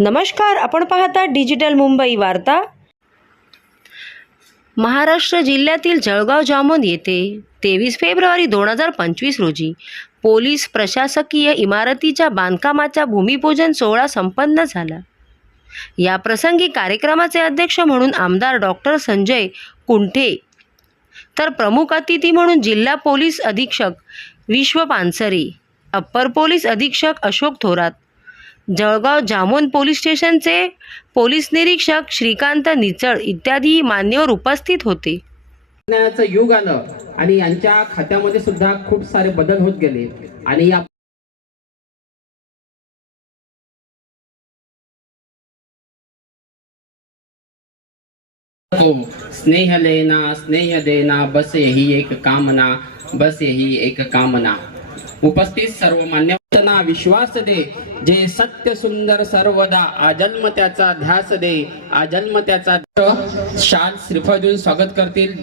नमस्कार आपण पाहता डिजिटल मुंबई वार्ता. महाराष्ट्र जिल्ह्यातील जळगाव जामोद येथे तेवीस फेब्रुवारी दोन हजार पंचवीस रोजी पोलीस प्रशासकीय इमारतीच्या बांधकामाचा भूमिपूजन सोहळा संपन्न झाला. या प्रसंगी कार्यक्रमाचे अध्यक्ष म्हणून आमदार डॉक्टर संजय कुंठे तर प्रमुख अतिथी म्हणून जिल्हा पोलीस अधीक्षक विश्व पानसरे अप्पर पोलीस अधीक्षक अशोक थोरात जळगाव जामोन पोलीस स्टेशनचे पोलीस निरीक्षक श्रीकांत निचळ इत्यादी मान्यवर उपस्थित होते. युग आलं आणि यांच्या खात्यामध्ये सुद्धा खूप सारे बदल होत गेले आणि या को स्नेह लेना स्नेह देना बस यही एक कामना बस यही एक कामना. उपस्थित सर्व मान्यवरांना विश्वास दे. जे सत्य सुंदर सर्वदा आजन्म त्याचा ध्यास दे. आजन्म त्याचा शाल श्रीफळ स्वागत करतील.